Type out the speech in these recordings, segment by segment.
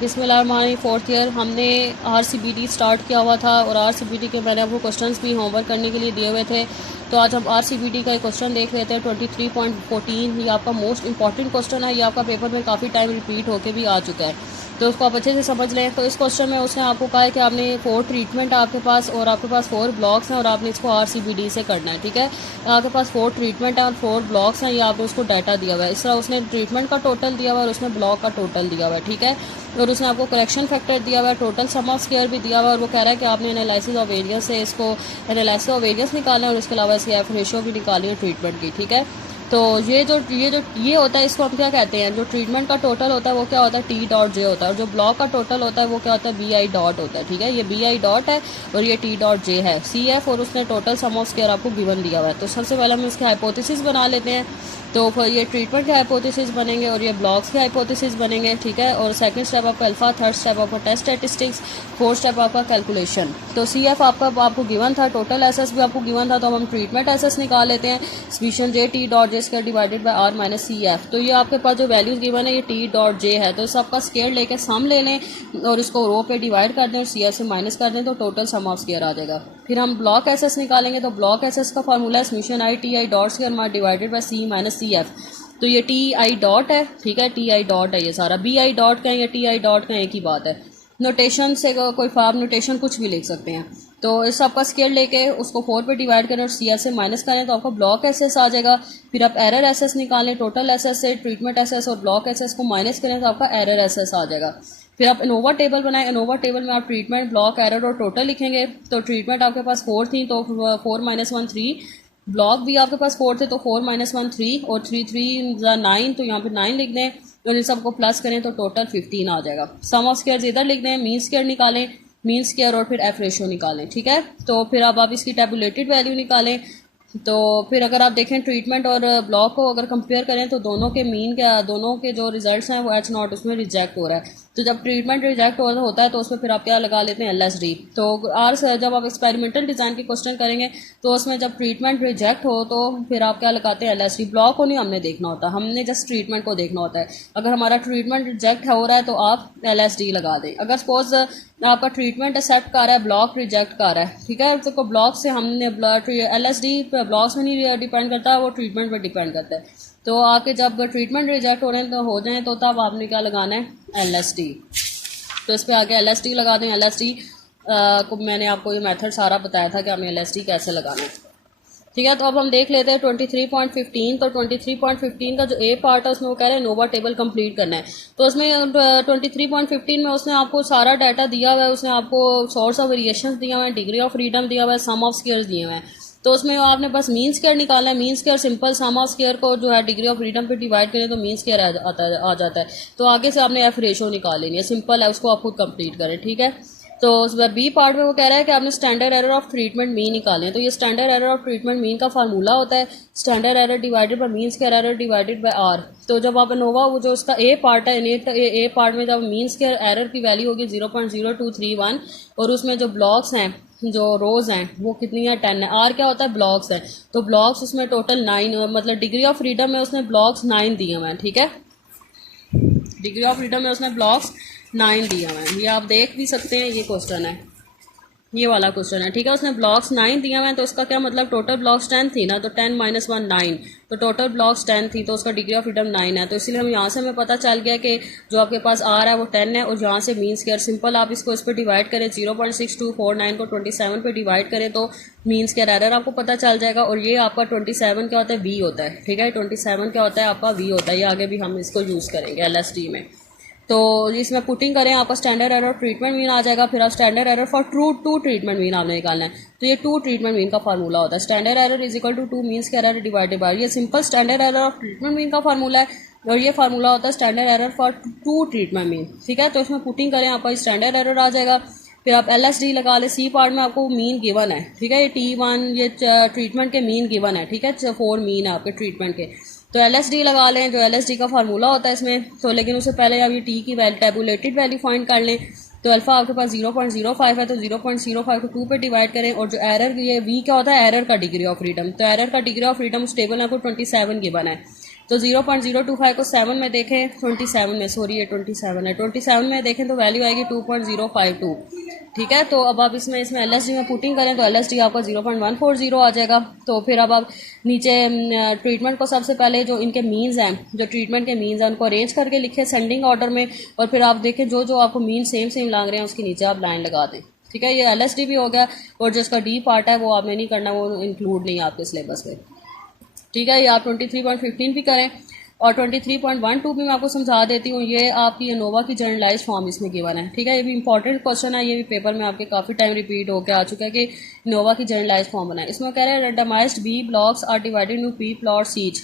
बिस्मिल्लाहिर्रहमानिर्रहीम। Fourth year हमने RCBT start किया हुआ था और RCBT के मैंने आपको क्वेश्चंस भी होमवर्क करने के लिए दिए हुए थे। तो आज हम RCBT का एक क्वेश्चन देख लेते हैं 23.14। ये आपका मोस्ट इंपॉर्टेंट क्वेश्चन है, ये आपका पेपर में काफ़ी टाइम रिपीट होके भी आ चुका है, तो उसको आप अच्छे से समझ लें। तो इस क्वेश्चन में उसने आपको कहा है कि आपने 4 ट्रीटमेंट आपके पास और आपके पास 4 ब्लॉक्स हैं और आपने इसको RCBT से करना है। ठीक है, आपके पास 4 ट्रीटमेंट है और 4 ब्लॉक्स हैं, ये आपने उसको डाटा दिया हुआ है। इस तरह उसने ट्रीटमेंट का टोटल दिया हुआ है और उसने ब्लॉक का टोटल दिया हुआ है। ठीक है, और उसने आपको करेक्शन फैक्टर दिया हुआ है, टोटल सम ऑफ स्क्वायर भी दिया हुआ है और वो कह रहा है कि आपने एनालिसिस ऑफ वेरियंस से इसको एनालिसिस ऑफ वेरियंस निकालना है और इसके अलावा इसकी एफ रेशियो भी निकालनी है ट्रीटमेंट की। ठीक है, तो ये होता है, इसको हम क्या कहते हैं, जो ट्रीटमेंट का टोटल होता है वो क्या होता है, T डॉट J होता है, और जो ब्लॉक का टोटल होता है वो क्या होता है, BI डॉट होता है। ठीक है, ये BI डॉट है और ये T डॉट J है, CF, और उसने टोटल सम ऑफ स्क्वायर आपको गिवन दिया हुआ है। तो सबसे पहले हम इसके हाइपोथेसिस बना लेते हैं। तो फिर ये ट्रीटमेंट के हाइपोथेसिस बनेंगे और ये ब्लॉक्स के हाइपोथेसिस बनेंगे। ठीक है, और सेकंड स्टेप आपका अल्फा, थर्ड स्टेप आपका टेस्ट स्टैटिस्टिक्स, फोर्थ स्टेप आपका कैलकुलेशन। तो CF आपको गिवन था, टोटल एसेस भी आपको गिवन था, तो हम ट्रीटमेंट एसेस निकाल लेते हैं। स्पीशन J T dot J square divided by R minus CF। तो ये आपके पास जो वैल्यूज गिवन है ये T डॉट J है, तो इस सबका स्क्वायर लेके सम ले लें और इसको रो पे डिवाइड कर दें और CF से माइनस कर दें, तो टोटल सम ऑफ स्क्वायर आ जाएगा। फिर हम ब्लॉक एसेस निकालेंगे, तो ब्लॉक एसेस का फार्मूला है summation I Ti dot square divided by C minus CF। तो ये Ti डॉट है, ठीक है, Ti डॉट है ये सारा, BI डॉट का या Ti डॉट का एक ही बात है। नोटेशन से कोई फार्म नोटेशन कुछ भी लिख सकते हैं। तो इस सबका स्केल लेके उसको 4 पे डिवाइड करें और CF से माइनस करें तो आपका ब्लॉक एसेस आ जाएगा। फिर आप एरर एसेस निकालें, टोटल एसेस से ट्रीटमेंट एसेस और ब्लॉक एसेस को माइनस करें तो आपका एरर एसेस आ जाएगा। फिर आप इनोवा टेबल बनाएं, इनोवा टेबल में आप ट्रीटमेंट, ब्लॉक, एरर और टोटल लिखेंगे। तो ट्रीटमेंट आपके पास 4 थी, तो 4 माइनस 1 3, ब्लॉक भी आपके पास 4 थे, तो 4 माइनस 1 3 और 3 3 9, तो यहाँ पे 9 लिख दें और इन सबको प्लस करें तो टोटल 15 आ जाएगा। सम ऑफ स्क्वायर इधर लिख दें, मीन स्क्वायर निकालें, मीन स्क्वायर और फिर एफ रेशियो निकालें। ठीक है, तो फिर अब आप इसकी टेबुलेटेड वैल्यू निकालें। तो फिर अगर आप देखें ट्रीटमेंट और ब्लॉक को अगर कंपेयर करें तो दोनों के मीन क्या, दोनों के जो रिजल्ट्स हैं वो H0 उसमें रिजेक्ट हो रहा है। तो जब ट्रीटमेंट रिजेक्ट होता है तो उसमें फिर आप क्या लगा लेते हैं, LSD। तो जब आप एक्सपेरिमेंटल डिज़ाइन के क्वेश्चन करेंगे तो उसमें जब ट्रीटमेंट रिजेक्ट हो तो फिर आप क्या लगाते हैं, LSD। ब्लॉक को नहीं हमने देखना होता, हमने जस्ट ट्रीटमेंट को देखना होता है। अगर हमारा ट्रीटमेंट रिजेक्ट हो रहा है तो आप LSD लगा दें। अगर सपोज आपका ट्रीटमेंट एक्सेप्ट कर रहा है, ब्लॉक रिजेक्ट कर रहा है, ठीक है, तो ब्लॉक से हमने LSD ब्लॉक्स में नहीं डिपेंड करता, वो ट्रीटमेंट पर डिपेंड करता है। तो आके जब ट्रीटमेंट रिजेक्ट हो रहे हैं तो हो जाए तो तब आपने क्या लगाना है, LSD। तो इस पर आके LSD लगा दें। LSD को मैंने आपको ये मेथड सारा बताया था कि हमें LSD कैसे लगाना है। ठीक है, तो अब हम देख लेते हैं 23.15। तो 23.15 का जो ए पार्ट है उसमें वो कह रहे हैं नोवा टेबल कंप्लीट करना है। तो उसमें 23.15 में उसने आपको सारा डाटा दिया हुआ है, उसने आपको सोर्स ऑफ वेरिएशंस दिया हुआ है, डिग्री ऑफ फ्रीडम दिया हुआ है, सम ऑफ स्क्वायर्स दिए हुए हैं। तो उसमें आपने बस मीन स्क्वायर निकालना है। Mean square simple, sum of square को जो है डिग्री ऑफ फ्रीडम पे डिवाइड करें तो मीन स्क्वायर आ जाता है। तो आगे से आपने एफ रेशो निकाल लेनी है, सिंपल है, उसको आप खुद कंप्लीट करें। ठीक है, तो बी पार्ट में वो कह रहा है कि आपने standard error of treatment mean निकालें। तो ये standard error of treatment mean का फार्मूला होता है standard error divided bye mean square error divided bye R। तो जब आप नोवा वो जो उसका ए पार्ट है, ए पार्ट में जब मीन स्क्वायर एरर की वैल्यू होगी 0.0231 और उसमें जो ब्लॉक्स हैं, जो रोज हैं वो कितनी है, 10 है। R क्या होता है, ब्लॉक्स है, तो ब्लॉक्स उसमें टोटल 9, मतलब डिग्री ऑफ फ्रीडम में उसने ब्लॉक्स 9 दिए हुए हैं। ठीक है, डिग्री ऑफ फ्रीडम में उसने ब्लॉक्स 9 दिया हुआ है, ये आप देख भी सकते हैं, ये क्वेश्चन है, ये वाला क्वेश्चन है। ठीक है, उसने ब्लॉक्स 9 दिया हुआ है, तो इसका क्या मतलब, टोटल ब्लॉक्स 10 थी ना, तो 10 माइनस 1 9, तो टोटल ब्लॉक्स 10 थी, तो उसका डिग्री ऑफ फ्रीडम 9 है। तो इसलिए हम यहाँ से हमें पता चल गया कि जो आपके पास R है वो 10 है और यहाँ से मीन स्क्वायर सिंपल आप इसको इस पर डिवाइड करें, 0.6249 को 27 पे डिवाइड करें तो मीन स्क्वायर एरर आपको पता चल जाएगा। और ये आपका 27 क्या होता है, V होता है। ठीक है, 27 क्या होता है, आपका V होता है। ये आगे भी हम इसको यूज़ करेंगे LSD में। तो इसमें पुटिंग करें, आपका स्टैंडर्ड एरर ट्रीटमेंट मीन आ जाएगा। फिर आप standard error for two treatment mean आपने निकालना है। तो ये 2 ट्रीटमेंट मीन का फार्मूला होता है, standard error is equal to 2 means का एरर डिवाइडेड बाय, ये simple standard error of treatment mean का फार्मूला है और ये फार्मूला होता है standard error for 2 treatment mean. ठीक है, तो इसमें पुटिंग करें, आपका स्टैंडर्ड एरर आ जाएगा। फिर आप LSD लगा ले। सी पार्ट में आपको मीन गिवन है, ठीक है, ये T1 ये ट्रीटमेंट के मीन गिवन है। ठीक है, 4 मीन है आपके ट्रीटमेंट के, तो LSD लगा लें, जो LSD का फार्मूला होता है इसमें। तो लेकिन उससे पहले आप ये T की वैल्यू, टेबुलेटेड वैल्यू फाइंड कर लें। तो अल्फा आपके पास 0.05 है, तो 0.05 को 2 पे डिवाइड करें। और जो एरर, ये V क्या होता है, एरर का डिग्री ऑफ फ्रीडम। तो एरर का डिग्री ऑफ फ्रीडम उस टेबल में आपको 27 गिवन है। तो 0.025 को 7 में देखें, 27 में, सॉरी ये 27 है, 27 में देखें तो वैल्यू आएगी 2.052। ठीक है, तो अब आप इसमें LSD में पुटिंग करें तो LSD आपका 0.140 आ जाएगा। तो फिर अब आप नीचे ट्रीटमेंट को सबसे पहले जो इनके मीन्स हैं, जो ट्रीटमेंट के मीन्स हैं उनको अरेंज करके लिखे सेंडिंग ऑर्डर में, और फिर आप देखें जो जो आपको मीन सेम सेम लग रहे हैं उसके नीचे आप लाइन लगा दें। ठीक है, ये LSD भी हो गया, और जो इसका डी पार्ट है वो आपने नहीं करना, वो इंक्लूड नहीं है आपके सिलेबस में। ठीक है, ये आप 23.15 भी करें, और 23.12 भी मैं आपको समझा देती हूँ। ये आपकी इनोवा की जनरलाइज फॉर्म इसमें गिवन है। ठीक है, ये भी इंपॉर्टेंट क्वेश्चन है, ये भी पेपर में आपके काफ़ी टाइम रिपीट होकर आ चुका है कि इनोवा की जनरलाइज फॉर्म बनाए। इसमें कह रहे हैं randomised b blocks are divided into p plots each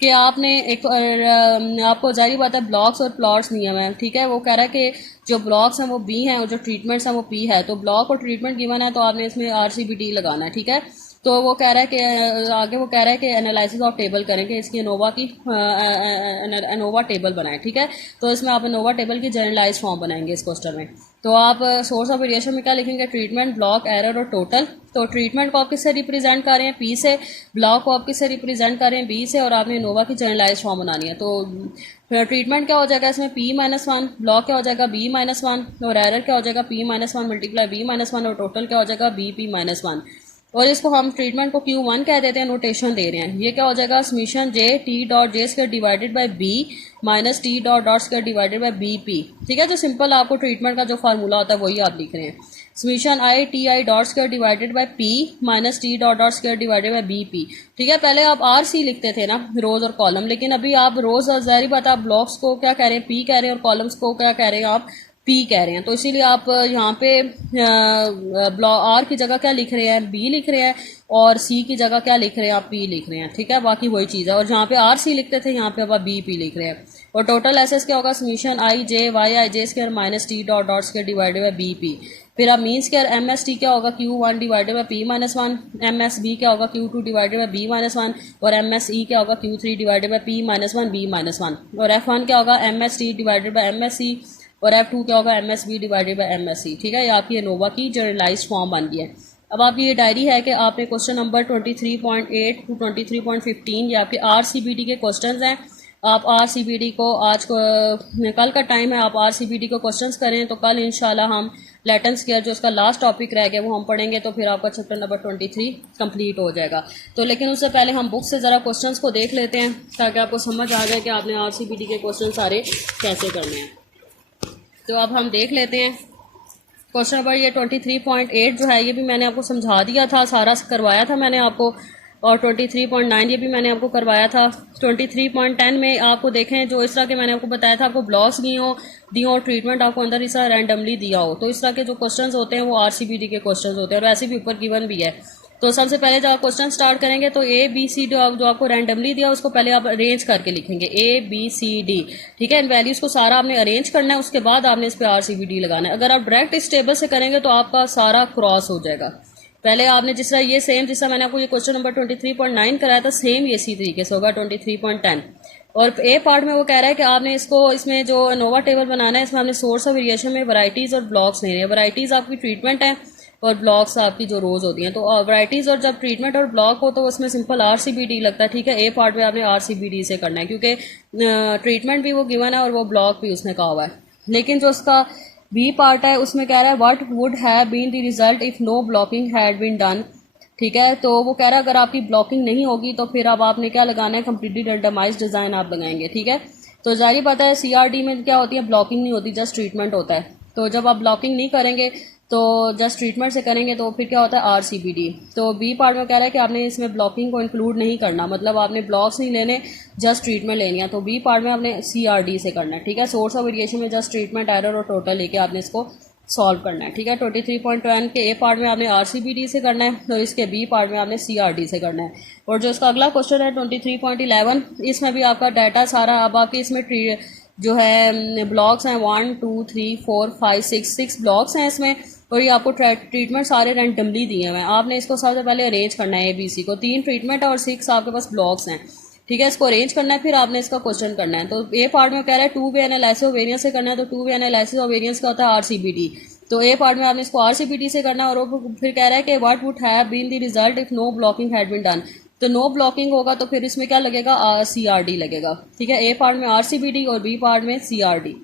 कि आपने एक आपको जारी बात है ब्लॉक्स और प्लॉट्स नहीं है। ठीक है, वो कह रहा है कि जो ब्लॉक्स हैं वो बी हैं और जो ट्रीटमेंट्स हैं वो पी है। तो ब्लॉक और ट्रीटमेंट गिवन है तो आपने इसमें RCBT लगाना है। ठीक है, तो वो कह रहा है कि आगे वो कह रहा है कि एनालिसिस ऑफ टेबल करेंगे, इसकी एनोवा की एनोवा टेबल बनाएं। ठीक है, तो इसमें आप एनोवा टेबल की जनरलाइज फॉर्म बनाएंगे इस क्वेश्चन में। तो आप सोर्स ऑफ वेरिएशन में क्या लिखेंगे, ट्रीटमेंट, ब्लॉक, एरर और टोटल। तो ट्रीटमेंट को आप किससे रिप्रेजेंट कर रहे हैं, पी से, ब्लॉक को आप किससे रिप्रेजेंट कर रहे हैं, बी से, और आपने इनोवा की जनरलाइज फॉर्म बनानी है। तो ट्रीटमेंट क्या हो जाएगा इसमें P-1, ब्लॉक क्या हो जाएगा B-1, और एरर क्या हो जाएगा P-1 मल्टीप्लाई B-1, और टोटल क्या हो जाएगा BP-1। और इसको हम ट्रीटमेंट को Q1 कह देते हैं, नोटेशन दे रहे हैं। ये क्या हो जाएगा, summation J T.J² divided by B minus T.J² divided by BP। ठीक है, जो सिंपल आपको ट्रीटमेंट का जो फार्मूला होता है वही आप लिख रहे हैं। Summation I Ti.2 divided by P minus T.2 divided by BP। ठीक है, पहले आप RC लिखते थे ना, रोज और कॉलम, लेकिन अभी आप रोज और ज़ाहिर बात है आप ब्लॉक्स को क्या कह रहे हैं, P कह रहे हैं, और कॉलम्स को क्या कह रहे हैं, आप P कह रहे हैं। तो इसीलिए आप यहाँ पे R की जगह क्या लिख रहे हैं, B लिख रहे हैं, और C की जगह क्या लिख रहे हैं, आप P लिख रहे हैं। ठीक है, बाकी वही चीज़ है। और जहाँ पे RC लिखते थे यहाँ पे आप BP लिख रहे हैं। और टोटल एसएस क्या होगा, summation I minus T.2 divided by BP। फिर आप मीन स्क्वायर MST क्या होगा, Q1 divided by P-1, MSB क्या होगा, Q2 डिवाइडेड बाई B-1, और MSE क्या होगा, Q3 divided by P-1 B-1, और F1 क्या होगा, MST डिवाइडेड बाई MSC, और F2 क्या होगा, MSB डिवाइडेड बाई MSC। ठीक है, ये आपकी इनोवा की जनरलाइज फॉर्म बन गई है। अब आपकी ये डायरी है कि आपने क्वेश्चन नंबर 23.8 टू 23.15 ये आपके RCBT के क्वेश्चंस हैं। आप RCBT को आज को कल का टाइम है, आप RCBT को क्वेश्चंस करें, तो कल इंशाल्लाह हम लैटिन स्क्वायर जो उसका लास्ट टॉपिक रह गया वो हम पढ़ेंगे, तो फिर आपका चैप्टर नंबर 23 कंप्लीट हो जाएगा। तो लेकिन उससे पहले हम बुक से ज़रा क्वेश्चंस को देख लेते हैं ताकि आपको समझ आ जाए कि आपने RCBT के क्वेश्चन सारे कैसे करने हैं। तो अब हम देख लेते हैं क्वेश्चन नंबर ये 23.8 जो है ये भी मैंने आपको समझा दिया था, सारा करवाया था मैंने आपको, और 23.9 ये भी मैंने आपको करवाया था। 23.10 में आपको देखें जो इस तरह के मैंने आपको बताया था, आपको ब्लॉक्स दी हो ट्रीटमेंट आपको अंदर इस तरह रैंडमली दिया हो, तो इस तरह के जो क्वेश्चंस होते हैं वो RCBT के क्वेश्चंस होते हैं, और ऐसे भी ऊपर गिवन भी है। तो सबसे पहले जब आप क्वेश्चन स्टार्ट करेंगे तो A-B-C जो आपको रैंडमली दिया उसको पहले आप अरेंज करके लिखेंगे A-B-C-D। ठीक है, इन वैल्यूज को सारा आपने अरेंज करना है, उसके बाद आपने इस पर RCBT लगाना है। अगर आप डायरेक्ट इस टेबल से करेंगे तो आपका सारा क्रॉस हो जाएगा। पहले आपने जिस तरह ये सेम, जिस तरह मैंने आपको ये क्वेश्चन नंबर 23.9 कराया था, सेम ये इसी तरीके से होगा 23.10। और ए पार्ट में वो कह रहा है कि आपने इसमें जो नोवा टेबल बनाना है, इसमें आपने सोर्स ऑफ वेरिएशन में वैरायटीज और ब्लॉक्स लेने हैं। वैरायटीज आपकी ट्रीटमेंट है और ब्लॉक्स आपकी जो रोज होती हैं। तो वैरायटीज और जब ट्रीटमेंट और ब्लॉक हो तो उसमें सिंपल RCBT लगता है। ठीक है, ए पार्ट में आपने RCBT से करना है क्योंकि ट्रीटमेंट भी वो गिवन है और वो ब्लॉक भी उसने कहा हुआ है। लेकिन जो उसका बी पार्ट है उसमें कह रहा है what would have been the result if no blocking had been done. ठीक है, तो वो कह रहा है अगर आपकी ब्लॉकिंग नहीं होगी तो फिर अब आपने क्या लगाना है, कम्प्लीटली रैंडमाइज्ड डिजाइन आप लगाएंगे। ठीक है, तो जाहिर बात है CRD में क्या होती है, ब्लॉकिंग नहीं होती, जस्ट ट्रीटमेंट होता है। तो जब आप ब्लॉकिंग नहीं करेंगे तो जस्ट ट्रीटमेंट से करेंगे तो फिर क्या होता है RCBT। तो बी पार्ट में कह रहा है कि आपने इसमें ब्लॉकिंग को इंक्लूड नहीं करना, मतलब आपने ब्लॉक्स नहीं लेने, जस्ट ट्रीटमेंट लेनी है। तो बी पार्ट में आपने CRD से करना है। ठीक है, सोर्स ऑफ वेरिएशन में जस्ट ट्रीटमेंट, एरर और टोटल लेके आपने इसको सॉल्व करना है। ठीक है, 23.10 के ए पार्ट में आपने RCBT से करना है और इसके बी पार्ट में आपने CRD से करना है। और जो इसका अगला क्वेश्चन है 23.11, इसमें भी आपका डाटा सारा, अब आपके इसमें जो है ब्लॉक्स हैं 1 2 3 4 5 6 ब्लॉक्स हैं इसमें, और ये आपको ट्रीटमेंट सारे रैंडमली दिए हुए हैं। आपने इसको सबसे पहले अरेंज करना है ABC को, 3 ट्रीटमेंट और 6 आपके पास ब्लॉक्स हैं। ठीक है, इसको अरेंज करना है, फिर आपने इसका क्वेश्चन करना है। तो ए पार्ट में कह रहा है 2 वे एनालिसिस ऑफ वेरिएंस से करना है, तो 2 वे एनालिसिस ऑफ वेरिएंस का होता है RCBT। तो ए पार्ट में आपने इसको RCBT से करना है, और फिर कह रहा है कि what would have been the result if no blocking had been done. तो नो ब्लॉकिंग होगा तो फिर इसमें क्या लगेगा, CRD लगेगा। ठीक है, ए पार्ट में RCBD और बी पार्ट में CRD।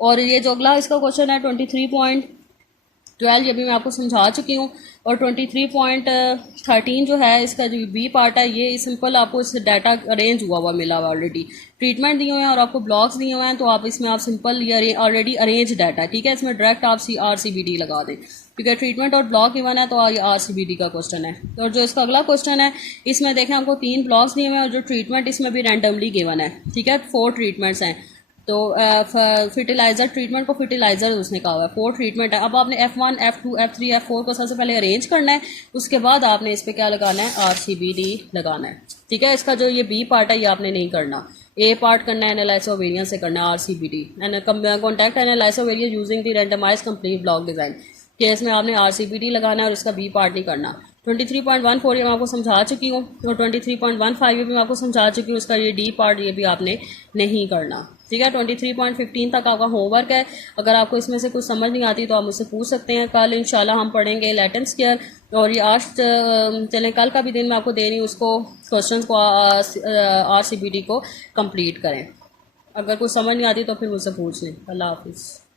और ये जो अगला इसका क्वेश्चन है 23.12, ये भी मैं आपको समझा चुकी हूँ। और 23.13 जो है इसका जो बी पार्ट है, ये सिंपल आपको इस डाटा अरेंज हुआ मिला हुआ ऑलरेडी, ट्रीटमेंट दिए हुए हैं और आपको ब्लॉक्स दिए हुए हैं, तो आप इसमें आप सिंपल ये ऑलरेडी अरेंज डाटा है। ठीक है, इसमें डायरेक्ट आप RCBD लगा दें, क्योंकि ट्रीटमेंट और ब्लॉक गिवन है तो ये RCBD का क्वेश्चन है। और जो इसका अगला क्वेश्चन है, इसमें देखें आपको 3 ब्लॉक्स दिए हुए हैं और जो ट्रीटमेंट इसमें भी रैंडमली गिवन है। ठीक है, 4 ट्रीटमेंट्स हैं। तो फर्टिलाइज़र ट्रीटमेंट को फर्टिलाइज़र उसने कहा हुआ है, 4 ट्रीटमेंट है। अब आपने F1 F2 F3 F4 को सबसे पहले अरेंज करना है, उसके बाद आपने इस पर क्या लगाना है, RCBD लगाना है। ठीक है, इसका जो ये बी पार्ट है ये आपने नहीं करना, ए पार्ट करना है, एनालिसिस ऑफ वेरिएंस से करना है RCBD and contact analysis of variance using the randomised complete block design. Case में आपने RCBD लगाना है और इसका बी पार्ट नहीं करना। 23.14 ये मैं आपको समझा चुकी हूँ और 23.15 ये भी मैं आपको समझा चुकी हूँ, उसका ये डी पार्ट ये भी आपने नहीं करना। ठीक है, 23.15 तक आपका होमवर्क है। अगर आपको इसमें से कुछ समझ नहीं आती तो आप मुझसे पूछ सकते हैं। कल इंशाल्लाह हम पढ़ेंगे लैटिन स्केयर, और ये आज चलें कल का भी दिन मैं आपको दे रही हूँ, उसको क्वेश्चन को RCBD को कंप्लीट करें। अगर कुछ समझ नहीं आती तो फिर मुझसे पूछ लें। अल्लाह हाफिज़।